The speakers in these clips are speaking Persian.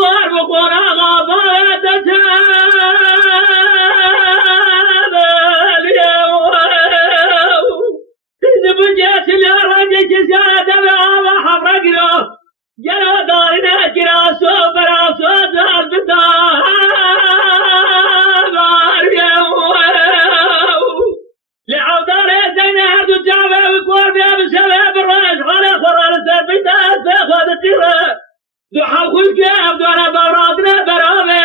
دوار بخور آقا باید بجيت الرجل جزاد بها حفرقنا جرى دارنا جراسو براسو دار بدار لعودار زينة هردو جابه وكور بها بسبه بالراس غالي خرار السربيتات بأخوة الطيرة دو حال خوشكا أبدونا بورادنا برامه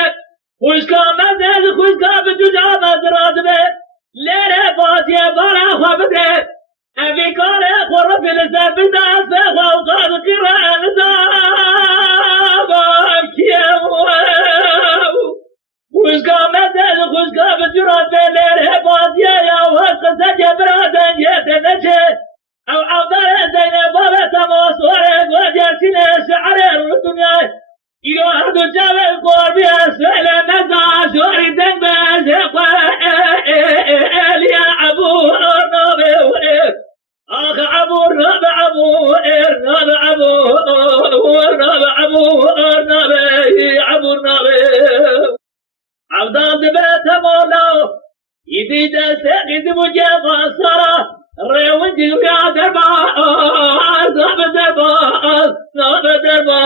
خوشكا مزد خوشكا بجوجا مزرادبه ليلة فاتية بارا خوابده أبي كان خرب لسان بدأت فوقات قراء نزابك يا خوشكا مدد خوشكا بجرات بلير هبادية يا واسق سجبرادا يتنجي أو عبر زينب بابا تماصورك وجرسنا شعر الدنيا يهد جبل قربي أسفل نزع شوري دنبز يا أبو النبي آخ عبو النبي عبو النبي عبو النبي عبو النبي عبو النبي عبدان بيت مولا يدي دستقيد مجيبا صرا ريوجي يا دربا صاحب دربا صاحب دربا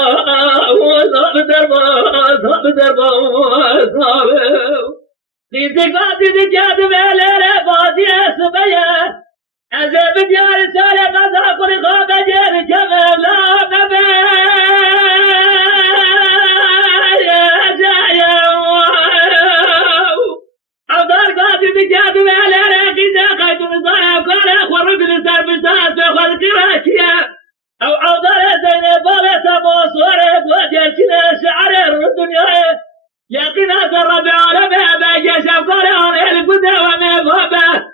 صاحب دربا صاحب دربا صاحب ديدي قادي دي جاد ميلي بادي اسبيا أزب ديار سالة ماذا أقول غاب جير جمال لا نبي يا جايا عبدال قادي بجاد وعلى راقي زاقيت نصايا وقال أخور بالسار بساس وخذ قراتيا أو عبدال زينب بابا تموصورك وجلسنا شعر الدنيا يقنا الربع على بابا جيشا وقال عليه القدى ومبابا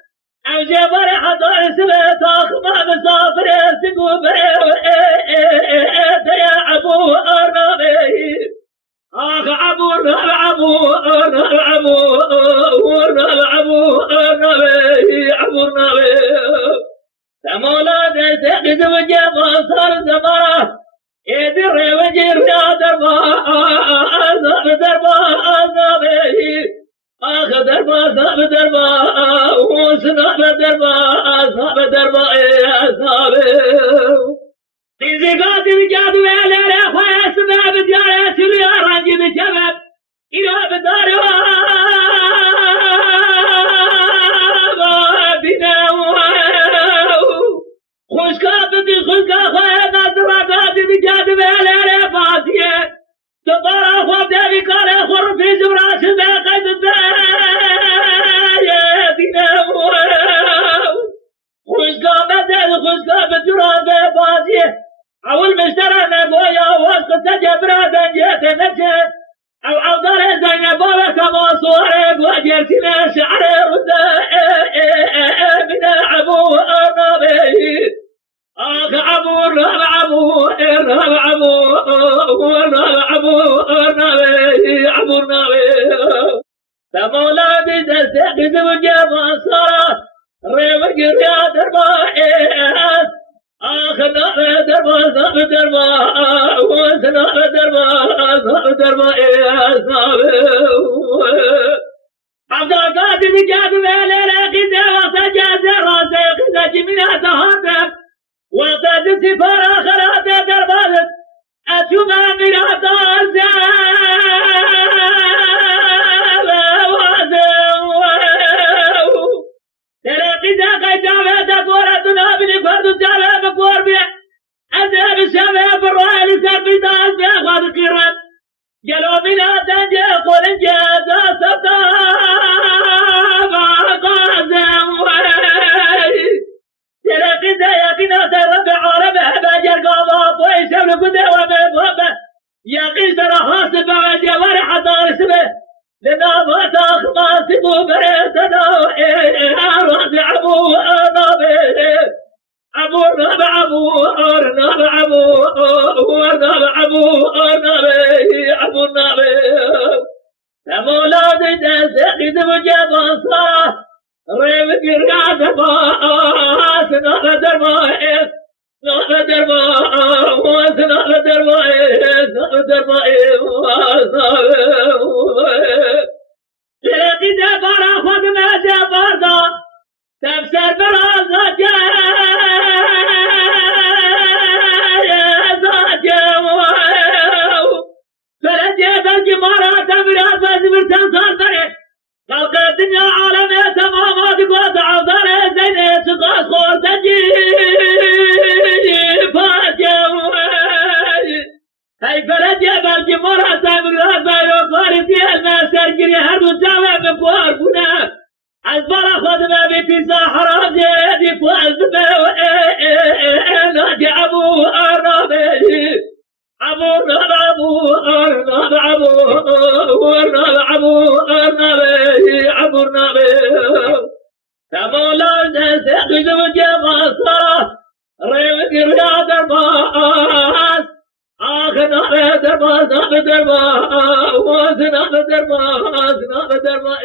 أو جبر حضر سبت أخما مسافر سقوبر يا أبو النبي آخ أبو النبي أبو النبي أبو النبي أبو النبي أبو النبي سمولا تسقط وجب صار زمرة يدر وجر يا دربا دربا النبي آخ دربا صاحب دربا وصنع دربا صاحب دربا يا صاحب تيزي قادي بجاد ويلا رخوة اسمع بديارة سليا رانجي بجبب إلا بداروا بنا خوشكا بدي خوشكا خواه ناظرة قادي بجاد ويلا رفاتيه تبارا خواب دابي كاري خور في زبراس باقي يا دينا خوشكا بدل خوشكا بجران ببازيه أول مشترى نبويا واسق سجبرادا يتنجي أو عودر زينب بابا كماصورك وجرسنا شعر ردا من أبو النبي آخ عبو الرب عبو الرب عبو الرب عبو النبي عبو النبي فمولا بدستقد وجابا صرا ريبك يا دربا آخ نبي دربا صاحب دربا وصنع دربا صاحب دربا عبد القادر جاد ويلي لكن وقت جاد راسي خزج من هذا وقد سفر آخرات دربالت أتما من عطال تلاقي داقي جامعة دقورة تنابني فرد جامعة بقور بيه أذهب الشامعة بالرأي لسبي داس بيه أخوات قيران جلو من أتنجي قول جازا سبتا قاسم تلاقي دايقنا تربع ربع باجر قابا طوي شبل قدى ومبابا يقين ترى حاسب وجه ورح دار سبه لنا ما تخماس بو بريتنا راس عبو نبي عبو نبي عبو نبي عبو نبي عبو نبي عبو نبي فمولاد تسقيد مجابا صار ريب قرقات باس نبي دربا نبي دربا نبي دربا دربا لقي دبر خود ما جبر دا تفسر براز فلجيب الجمارات براد فزبرتان صار خلق الدنيا عالمية تمامات قوة عوضانة زينة سقاس خور تجي فاجئ هاي فلجيب الجمارات براد فارسي المسار جري هردو جاوة بقوار بنا البرا خد ما بيتي ساحرة جيدي فوز ناجي أبو أرابي أبو نابي تمولا نسيق جمع صلاة ريمك رياض الباس آخر نابي درباس نابي درباس نابي درباس نابي درباس